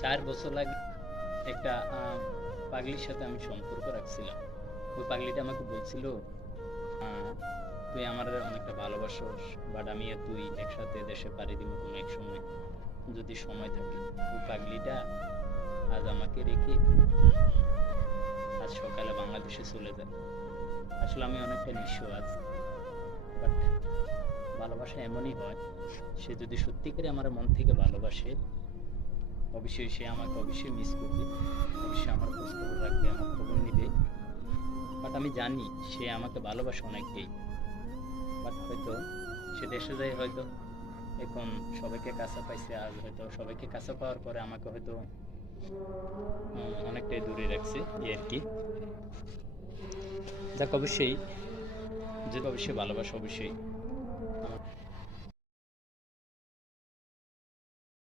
4 বছর লাগে একটা পাগলির সাথে আমি সম্পর্ক রাখছিলাম। ওই পাগলিটা আমাকে বলছিল, তুই আমার অনেকটা ভালোবাসোস, বাট আমি আর তুই একসাথে দেশে পাড়ি দিব কোনো এক সময়, যদি সময় থাকে। ওই পাগলিটা আজ আমাকে রেখে আজ সকালে বাংলাদেশে চলে যায়। আসলে আমি অনেকটা নিঃস্ব আজ, বাট ভালোবাসা এমনই হয়, সে যদি সত্যিকারে আমার মন থেকে ভালোবাসে, অবশ্যই সে আমাকে অবশ্যই মিস করবে, অবশ্যই আমার খোঁজ খবর রাখবে, আমার খবর নিবে। বাট আমি জানি সে আমাকে ভালোবাসে অনেকটাই। বাট হয়তো সে দেশে যায়, হয়তো এখন সবাইকে কাছে পাইছে, আজ হয়তো সবাইকে কাছে পাওয়ার পরে আমাকে হয়তো অনেকটাই দূরে রাখছে, এই আর কি। যাক, অবশ্যই যদি অবশ্যই ভালোবাসা, অবশ্যই আমার